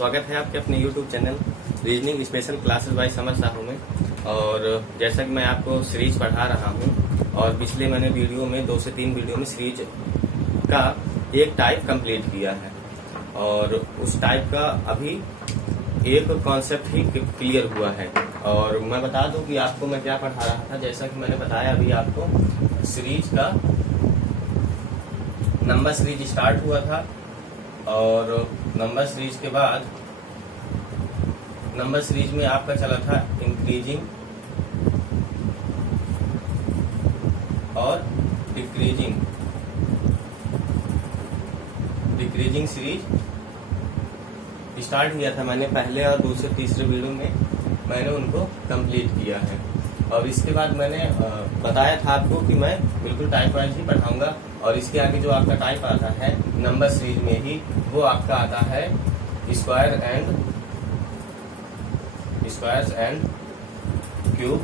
स्वागत है आपके अपने YouTube channel reasoning special classes bye summer Sahu में। और जैसा कि मैं आपको सीरीज पढ़ा रहा हूं और पिछले मैंने वीडियो में 2 से 3 वीडियो में सीरीज का एक टाइप कंप्लीट किया है और उस टाइप का अभी एक कॉन्सेप्ट ही क्लियर हुआ है। और मैं बता दूं कि आपको मैं क्या पढ़ा रहा था। जैसा कि मैंने बताया अभी आपको सीरीज का नंबर सीरीज स्टार्ट हुआ था और नंबर सीरीज के बाद नंबर सीरीज में आपका चला था इंक्रीजिंग और डिक्रीजिंग सीरीज स्टार्ट किया था मैंने पहले और दूसरे तीसरे वीडियो में मैंने उनको कंप्लीट किया है। और इसके बाद मैंने बताया था आपको कि मैं बिल्कुल टाइप वाइज ही पढ़ाऊंगा और इसके आगे जो आपका टाइप आता है नंबर सीरीज में ही वो आपका आता है स्क्वायर्स एंड क्यूब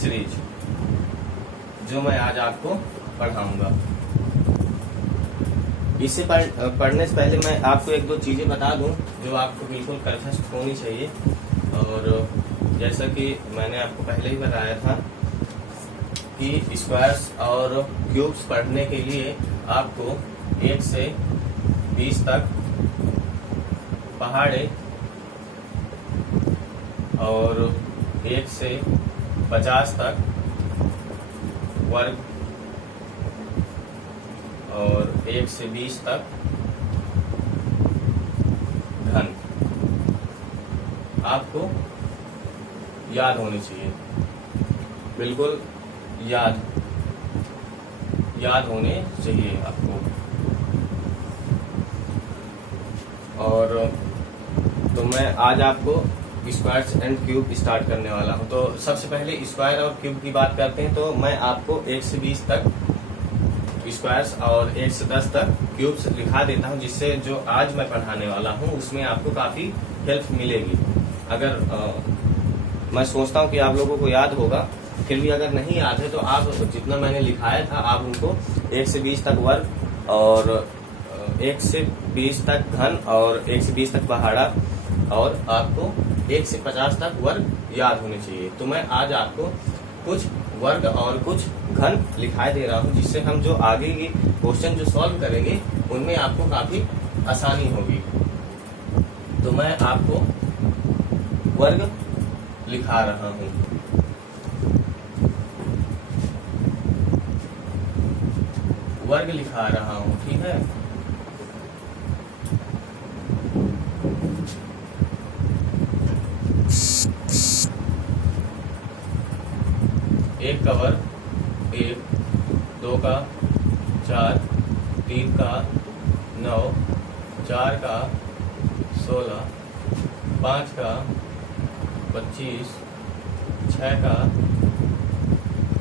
सीरीज, जो मैं आज आपको पढ़ाऊंगा। इससे पढ़ने से पहले मैं आपको 1-2 चीजें बता दूं जो आपको बिल्कुल कंठस्थ होनी चाहिए। और जैसा कि मैंने आपको पहले ही बताया था कि स्क्वायर्स और क्यूब्स पढ़ने के लिए आपको 1 से 20 तक पहाड़े और 1 से 50 तक वर्ग और 1 से 20 तक घन आपको याद होनी चाहिए, बिल्कुल याद होने चाहिए आपको। और तो मैं आज आपको स्क्वायर्स एंड क्यूब स्टार्ट करने वाला हूं। तो सबसे पहले स्क्वायर और क्यूब की बात करते हैं। तो मैं आपको 1 से 20 तक स्क्वायर्स और 1 से 10 तक क्यूब्स लिखा देता हूं, जिससे जो आज मैं पढ़ाने वाला हूं उसमें आपको काफी हेल्प मिलेगी। अगर मैं सोचता हूं कि आप लोगों को याद होगा, फिर भी अगर नहीं याद है तो आप जितना मैंने लिखाया था आप उनको 1 से 20 तक वर्ग और 1 से 20 तक घन और 1 से 20 तक पहाड़ा और आपको 1 से 50 तक वर्ग याद होने चाहिए। तो मैं आज आपको कुछ वर्ग और कुछ घन लिखाई दे रहा हूं, जिससे हम जो आगे की क्वेश्चन जो सॉल्व करेंगे उनमें आपको काफी आसानी होगी। तो मैं आपको वर्ग लिखा रहा हूं। वर्ग लिखा रहा हूं, ठीक है। एक का वर्ग 1, 2 का 4, 3 का 9, 4 का 16, 5 का 25, 6 का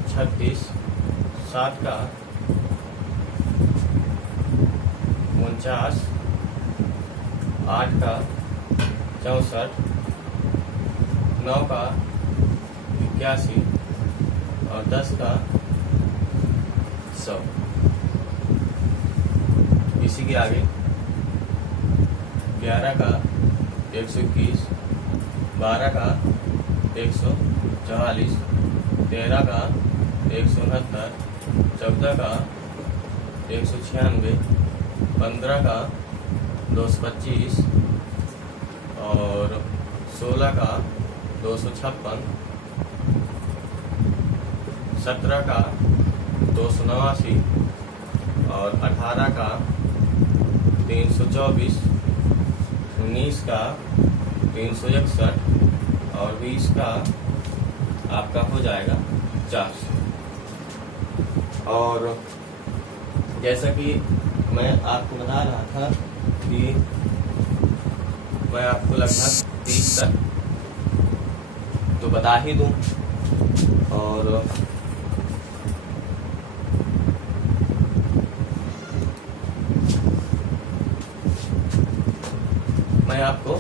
36, 7 का 49, 8 का 64, 9 का 81 और 10 का 100। इसी के आगे 11 का 121, 12 का 144, 13 का 169, 14 का 196, 15 का 225 और 16 का 256, 17 का 289 और 18 का 324, 19 का 361 और 20 का आपका हो जाएगा 400। और जैसा कि मैं आपको बता रहा था कि मैं आपको लगभग 30 तक तो बता ही दूं। और मैं आपको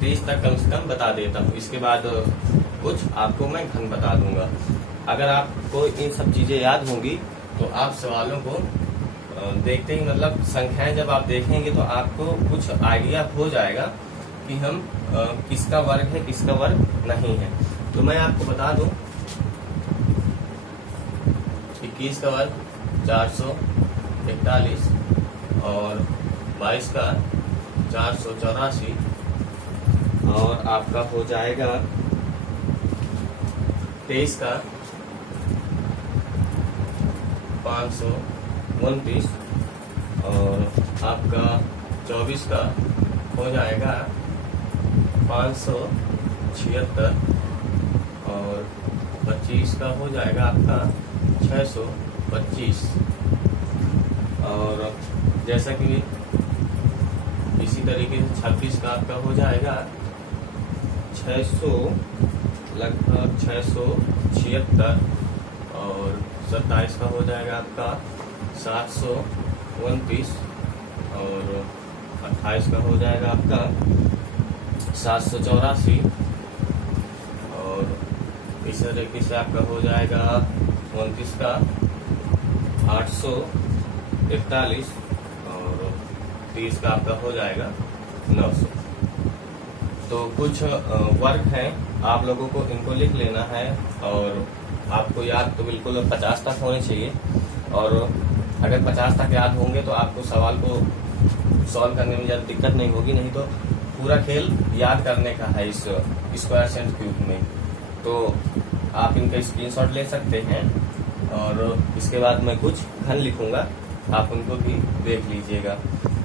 30 तक कम से कम बता देता हूँ। इसके बाद कुछ आपको मैं घन बता दूंगा। अगर आपको इन सब चीजें याद होंगी तो आप सवालों को देखते ही मतलब संख्याएं जब आप देखेंगे तो आपको कुछ आइडिया हो जाएगा कि हम किसका वर्ग है किसका वर्ग नहीं है। तो मैं आपको बता दूं 21 का वर्ग 441 और 22 का 484 और आपका हो जाएगा 23 का 529 और आपका 24 का हो जाएगा 576 और 25 का हो जाएगा आपका 625 और जैसा कि इसी तरीके से 26 का आपका हो जाएगा 600 लगभग 676 और 27 का हो जाएगा आपका 729 और 28 का हो जाएगा आपका 784 और इस तरीके से आपका हो जाएगा 29 का 841 और 30 का आपका हो जाएगा 900। तो कुछ वर्ग हैं, आप लोगों को इनको लिख लेना है और आपको याद तो बिल्कुल 50 तक होने चाहिए और अगर 50 तक याद होंगे तो आपको सवाल को सॉल्व करने में ज़्यादा दिक्कत नहीं होगी, नहीं तो पूरा खेल याद करने का है इस स्क्वायर्स एंड क्यूब में। तो आप इनका स्क्रीनशॉट ले सकते हैं और इसके बाद मैं कुछ घन लिखूंगा, आप उनको भी देख लीजिएगा।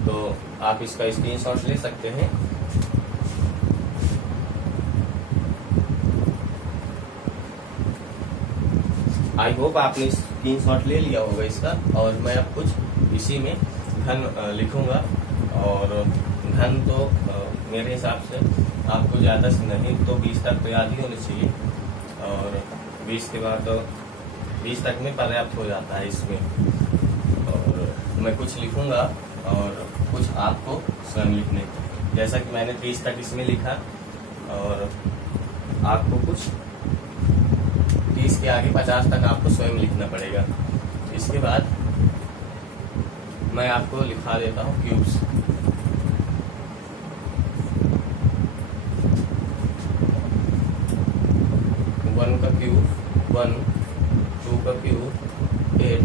तो आप इसका स्क्रीनशॉट ले सकते हैं। आई होप आपने स्क्रीनशॉट ले लिया होगा इसका और मैं अब कुछ इसी में घन लिखूंगा और घन तो मेरे हिसाब से आपको ज़्यादा से नहीं तो 20 तक तो याद ही होने चाहिए और 20 के बाद तो 20 तक में पर्याप्त हो जाता है इसमें। और मैं कुछ लिखूंगा और कुछ आपको स्वयं लिखने, जैसा कि मैंने 30 तक इसमें लिखा और आपको कुछ 30 के आगे 50 तक आपको स्वयं लिखना पड़ेगा। इसके बाद मैं आपको लिखा देता हूँ क्यूब्स। वन का क्यूब 1, 2 का क्यूब 8,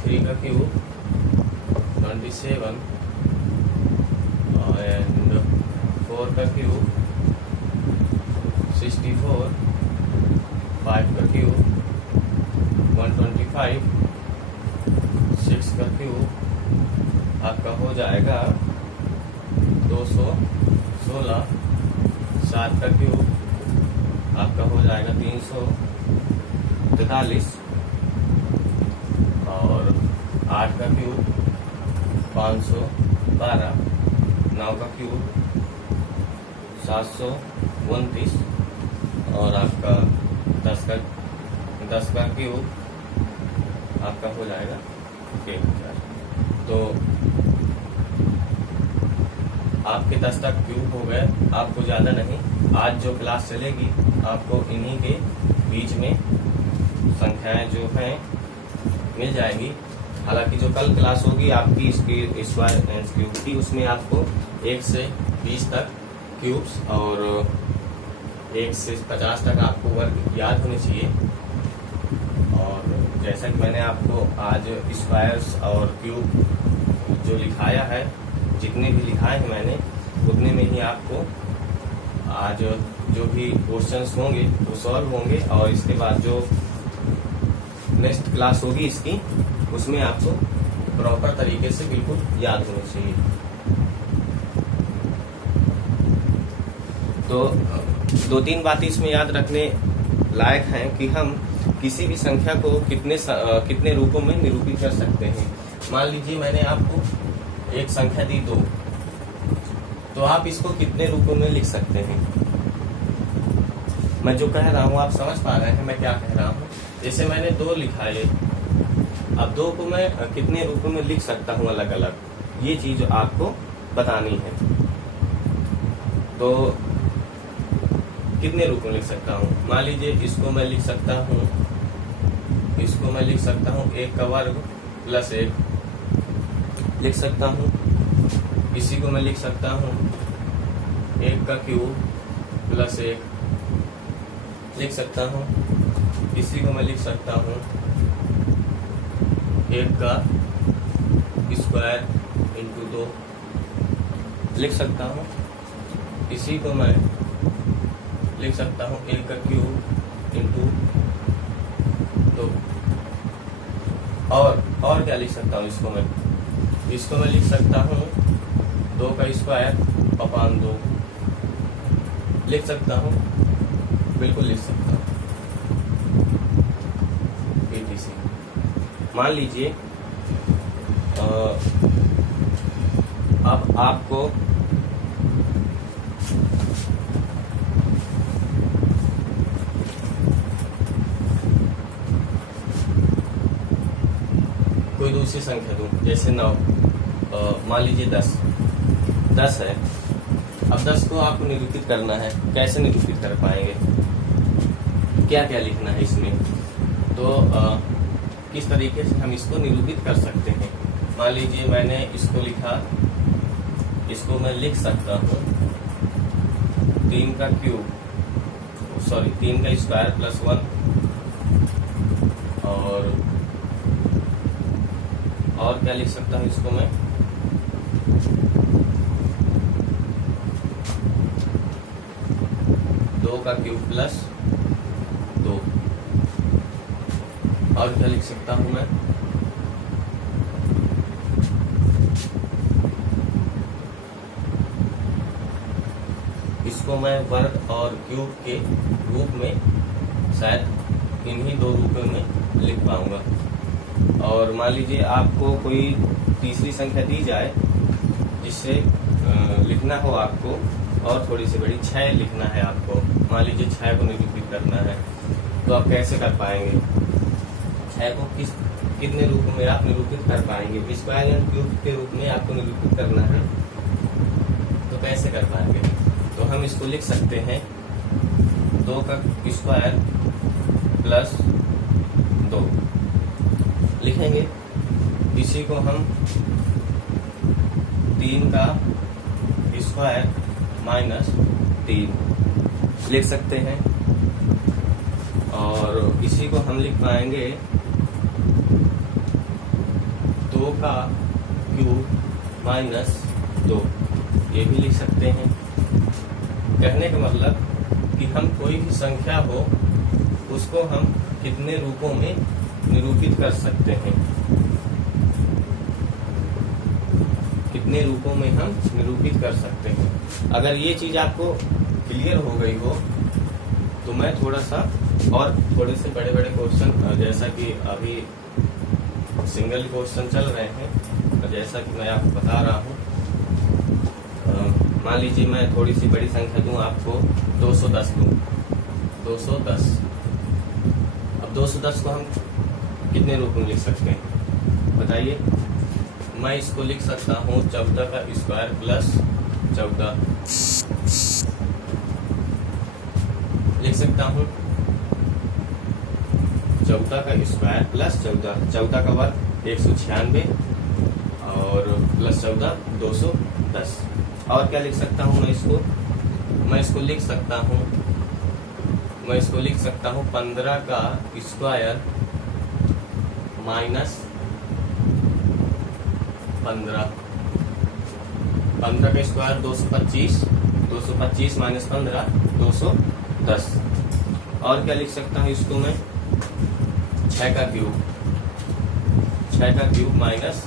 3 का क्यूब 27 एंड 4 का क्यूब 64, 5 का क्यूब 125, 6 का क्यूब आपका हो जाएगा 216, 7 का क्यूब आपका हो जाएगा 343 और 8 का क्यूब 512, 9 का क्यूब 729 और आपका 10 का क्यूब आपका हो जाएगा 1000। तो आपके 10 तक क्यूब हो गए, आपको ज़्यादा नहीं। आज जो क्लास चलेगी आपको इन्हीं के बीच में संख्याएं जो हैं मिल जाएंगी। हालांकि जो कल क्लास होगी आपकी इसकी स्क्वायर एंड क्यूब की, उसमें आपको 1 से 20 तक क्यूब्स और 1 से 50 तक आपको वर्ग याद होने चाहिए। और जैसा कि मैंने आपको आज स्क्वायर्स और क्यूब जो लिखाया है, जितने भी लिखाए हैं मैंने उतने में ही आपको आज जो भी क्वेश्चंस होंगे वो सॉल्व होंगे और इसके बाद जो नेक्स्ट क्लास होगी इसकी, उसमें आपको प्रॉपर तरीके से बिल्कुल याद होना चाहिए। तो 2-3 बातें इसमें याद रखने लायक हैं कि हम किसी भी संख्या को कितने रूपों में निरूपित कर सकते हैं। मान लीजिए मैंने आपको एक संख्या दी 2, तो आप इसको कितने रूपों में लिख सकते हैं। मैं जो कह रहा हूँ आप समझ पा रहे हैं मैं क्या कह रहा हूँ। जैसे मैंने 2 लिखा है, अब 2 को मैं कितने रूपों में लिख सकता हूँ अलग अलग, ये चीज आपको बतानी है। तो कितने रूपों में लिख सकता हूँ, मान लीजिए इसको मैं लिख सकता हूँ 1 का वर्ग प्लस 1 लिख सकता हूँ। इसी को मैं लिख सकता हूँ 1 का क्यूब प्लस 1 लिख सकता हूँ। इसी को मैं लिख सकता हूँ 1 का स्क्वायर इंटू 2 लिख सकता हूँ। इसी को मैं लिख सकता हूँ 1 का क्यूब इंटू 2। और क्या लिख सकता हूँ इसको मैं लिख सकता हूँ 2 का स्क्वायर अपान 2 लिख सकता हूँ, बिल्कुल लिख सकता हूँ। मान लीजिए अब आपको कोई दूसरी संख्या दूं, जैसे 9, मान लीजिए 10 है। अब 10 को आपको निरूपित करना है। कैसे निरूपित कर पाएंगे, क्या क्या लिखना है इसमें, तो किस तरीके से हम इसको निरूपित कर सकते हैं। मान लीजिए मैंने इसको लिखा, इसको मैं लिख सकता हूँ 3 का स्क्वायर प्लस 1 और क्या लिख सकता हूँ इसको मैं 2 का क्यूब प्लस 2 और क्या लिख सकता हूँ मैं इसको मैं वर्ग और क्यूब के रूप में शायद इन्हीं 2 रूपों में लिख पाऊंगा। और मान लीजिए आपको कोई तीसरी संख्या दी जाए जिससे लिखना हो आपको और थोड़ी सी बड़ी 6 लिखना है आपको, मान लीजिए 6 को निरूपित करना है, तो आप कैसे कर पाएंगे? 6 को कितने रूप में आप निरूपित कर पाएंगे? स्क्वायर एंड क्यूब के रूप में आपको निरूपित करना है, तो कैसे कर पाएंगे? तो हम इसको लिख सकते हैं 2 का स्क्वायर प्लस 2 लिखेंगे। इसी को हम 3 का स्क्वायर माइनस 3 लिख सकते हैं। और इसी को हम लिख पाएंगे 2 का क्यूब माइनस 2, ये भी लिख सकते हैं। कहने का मतलब कि हम कोई भी संख्या हो उसको हम कितने रूपों में निरूपित कर सकते हैं, कितने रूपों में हम निरूपित कर सकते हैं। अगर ये चीज आपको क्लियर हो गई हो तो मैं थोड़ा सा और थोड़े से बड़े बड़े क्वेश्चन, जैसा कि अभी सिंगल क्वेश्चन चल रहे हैं, जैसा कि मैं आपको बता रहा हूँ, मान लीजिए मैं थोड़ी सी बड़ी संख्या दूं आपको, 210 दूं, 210। अब 210 को हम कितने रूप में लिख सकते हैं बताइए? मैं इसको लिख सकता हूँ 14 का स्क्वायर प्लस 14 लिख सकता हूँ। 14 का स्क्वायर प्लस 14 का वर्ग 196 और प्लस 14 210। और क्या लिख सकता हूँ मैं इसको लिख सकता हूँ 15 का स्क्वायर माइनस 15 का स्क्वायर 225 माइनस 15 210। और क्या लिख सकता हूँ इसको मैं 6 का क्यूब माइनस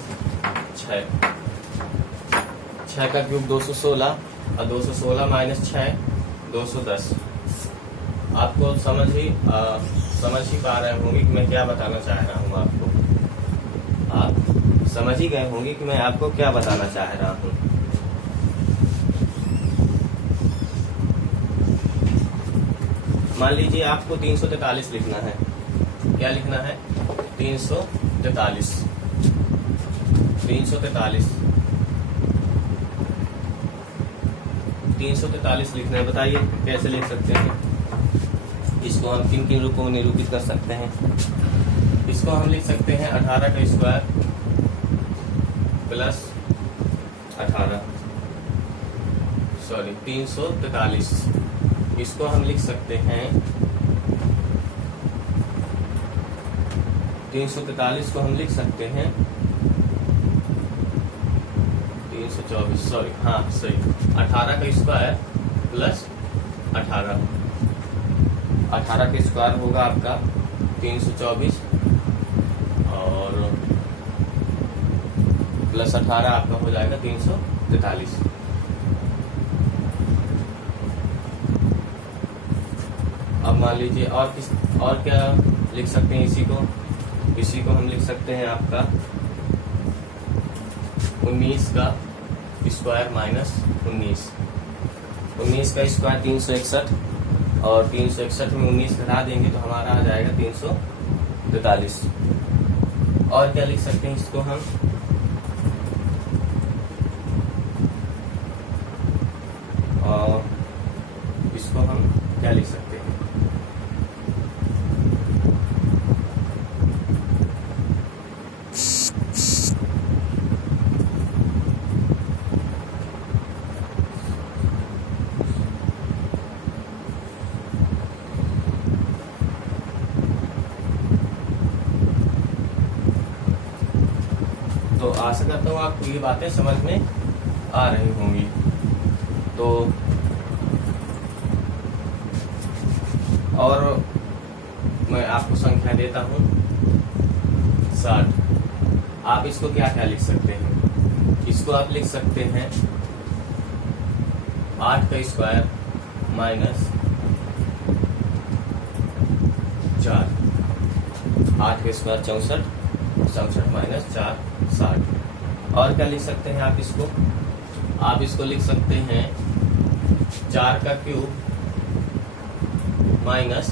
6 का क्यूब 216 और 216 माइनस 6 210। आपको समझ ही पा रहे होंगे कि मैं क्या बताना चाह रहा हूँ आपको। आप समझ ही गए होंगे कि मैं आपको क्या बताना चाह रहा हूँ। मान लीजिए आपको 343 लिखना है। क्या लिखना है? 343 लिखना है। बताइए कैसे लिख सकते हैं? इसको हम किन किन रूपों में निरूपित कर सकते हैं? इसको हम लिख सकते हैं 18 का स्क्वायर प्लस 18 सॉरी 343। इसको हम लिख सकते हैं 343 को हम लिख सकते हैं 324 सॉरी हाँ सही 18 का स्क्वायर प्लस 18 का स्क्वायर होगा आपका 324 और प्लस 18 आपका हो जाएगा 343। अब मान लीजिए और क्या लिख सकते हैं इसी को हम लिख सकते हैं आपका 19 का स्क्वायर माइनस 19 का स्क्वायर 361 और 361 में 19 घटा देंगे तो हमारा आ जाएगा 343। और क्या लिख सकते हैं इसको हम और इसको हम क्या लिख सकते हैं तो आशा करता हूँ आपको ये बातें समझ में आ रही होंगी। तो और मैं आपको संख्या देता हूँ 60। आप इसको क्या क्या लिख सकते हैं, इसको आप लिख सकते हैं 8 का स्क्वायर माइनस 4। 8 का स्क्वायर 64, 64 माइनस 4 60। और क्या लिख सकते हैं आप इसको लिख सकते हैं 4 का क्यूब माइनस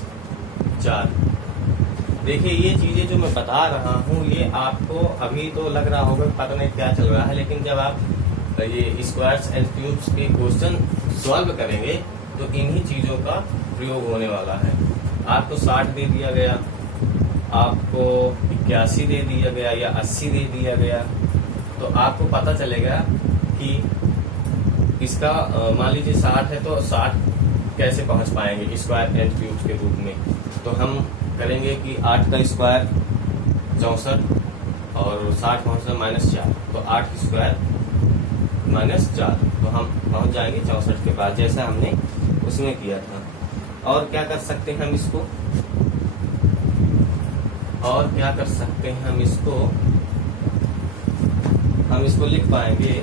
4। देखिए ये चीजें जो मैं बता रहा हूँ ये आपको अभी तो लग रहा होगा पता नहीं क्या चल रहा है, लेकिन जब आप ये स्क्वायर्स एंड क्यूब्स के क्वेश्चन सॉल्व करेंगे तो इन्हीं चीजों का प्रयोग होने वाला है। आपको 60 दे दिया गया, आपको 81 दे दिया गया या 80 दे दिया गया, तो आपको पता चलेगा कि इसका मान लीजिए 60 है तो 60 कैसे पहुंच पाएंगे स्क्वायर एंड क्यूब्स के रूप में। तो हम करेंगे कि 8 का स्क्वायर 64 और 60 पहुंचना माइनस 4, तो 8 स्क्वायर माइनस 4, तो हम पहुंच जाएंगे 64 के बाद जैसा हमने उसमें किया था। और क्या कर सकते हैं हम इसको, और क्या कर सकते हैं हम इसको लिख पाएंगे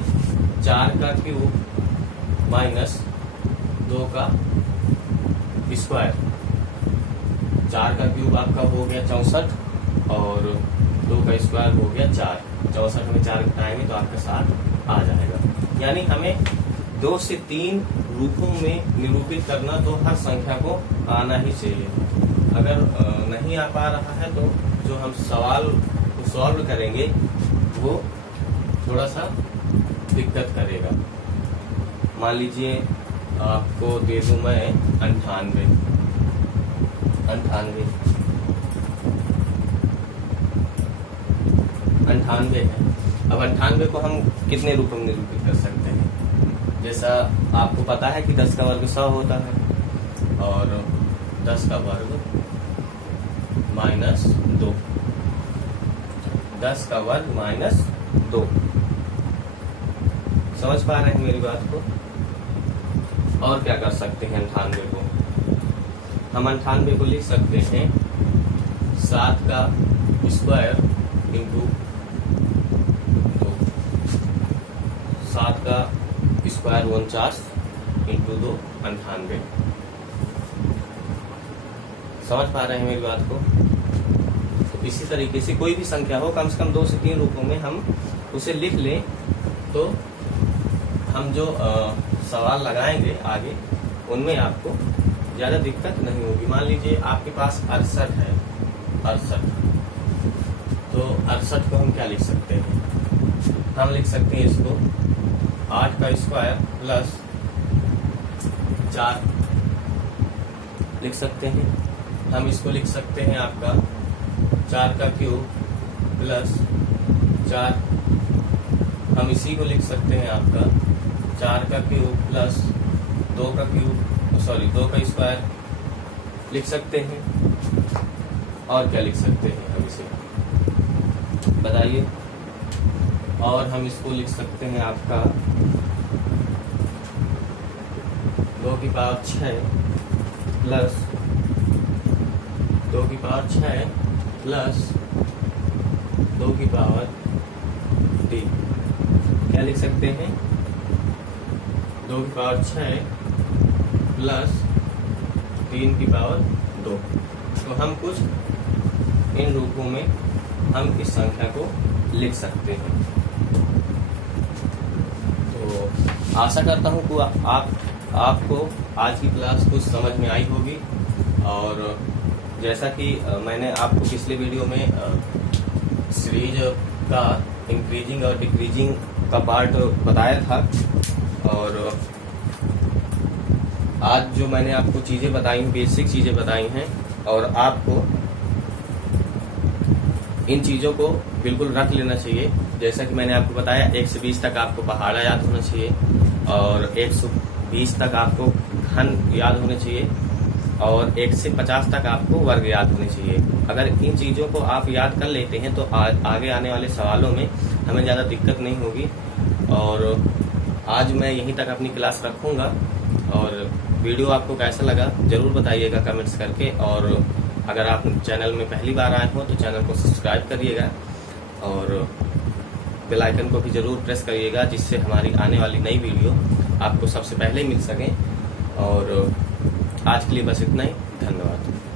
4 का क्यूब माइनस 2 का स्क्वायर। 4 का क्यूब आपका हो गया 64 और 2 का स्क्वायर हो गया 4। 64 में 4 घटाएंगे तो आपका 7 आ जाएगा। यानी हमें 2 से 3 रूपों में निरूपित करना तो हर संख्या को आना ही चाहिए। अगर नहीं आ पा रहा है तो जो हम सवाल को सॉल्व करेंगे वो थोड़ा सा दिक्कत करेगा। मान लीजिए आपको दे दूं मैं 98 है। अब 98 को हम कितने रूपों में निरूपित कर सकते हैं? जैसा आपको पता है कि 10 का वर्ग 100 होता है और 10 का वर्ग माइनस 2, 10 का वर्ग माइनस 2। समझ पा रहे हैं मेरी बात को? और क्या कर सकते हैं 98 को? हम 98 को लिख सकते हैं 7 का स्क्वायर इंटू 2। 7 का स्क्वायर 49 इंटू 2 98। समझ पा रहे हैं मेरी बात को? तो इसी तरीके से कोई भी संख्या हो कम से कम 2 से 3 रूपों में हम उसे लिख लें तो हम जो सवाल लगाएंगे आगे उनमें आपको ज्यादा दिक्कत नहीं होगी। मान लीजिए आपके पास 68 है, 68, तो 68 को हम क्या लिख सकते हैं? हम लिख सकते हैं इसको 8 का स्क्वायर प्लस 4 लिख सकते हैं। हम इसको लिख सकते हैं आपका 4 का क्यूब प्लस 4 हम इसी को लिख सकते हैं आपका 4 का क्यूब प्लस 2 का क्यूब, सॉरी 2 का स्क्वायर लिख सकते हैं। और क्या लिख सकते हैं हम इसे बताइए। और हम इसको लिख सकते हैं आपका 2 की पावर 6 प्लस 2 की पावर 6 प्लस 2 की पावर 3। क्या लिख सकते हैं? 2 की पावर 6 प्लस 3 की पावर 2। तो हम कुछ इन रूपों में हम इस संख्या को लिख सकते हैं। तो आशा करता हूँ कि आपको आज की क्लास कुछ समझ में आई होगी। और जैसा कि मैंने आपको पिछले वीडियो में सीरीज का इंक्रीजिंग और डिक्रीजिंग का पार्ट बताया था, और आज जो मैंने आपको चीज़ें बताई, बेसिक चीज़ें बताई हैं, और आपको इन चीज़ों को बिल्कुल रख लेना चाहिए। जैसा कि मैंने आपको बताया 1 से 20 तक आपको पहाड़ा याद होना चाहिए, और 120 तक आपको घन याद होने चाहिए, और 1 से 50 तक आपको वर्ग याद होने चाहिए। अगर इन चीज़ों को आप याद कर लेते हैं तो आगे आने वाले सवालों में हमें ज़्यादा दिक्कत नहीं होगी। और आज मैं यहीं तक अपनी क्लास रखूँगा। और वीडियो आपको कैसा लगा ज़रूर बताइएगा कमेंट्स करके। और अगर आप चैनल में पहली बार आए हो तो चैनल को सब्सक्राइब करिएगा, और बेल आइकन को भी ज़रूर प्रेस करिएगा, जिससे हमारी आने वाली नई वीडियो आपको सबसे पहले मिल सकें। और आज के लिए बस इतना ही। धन्यवाद।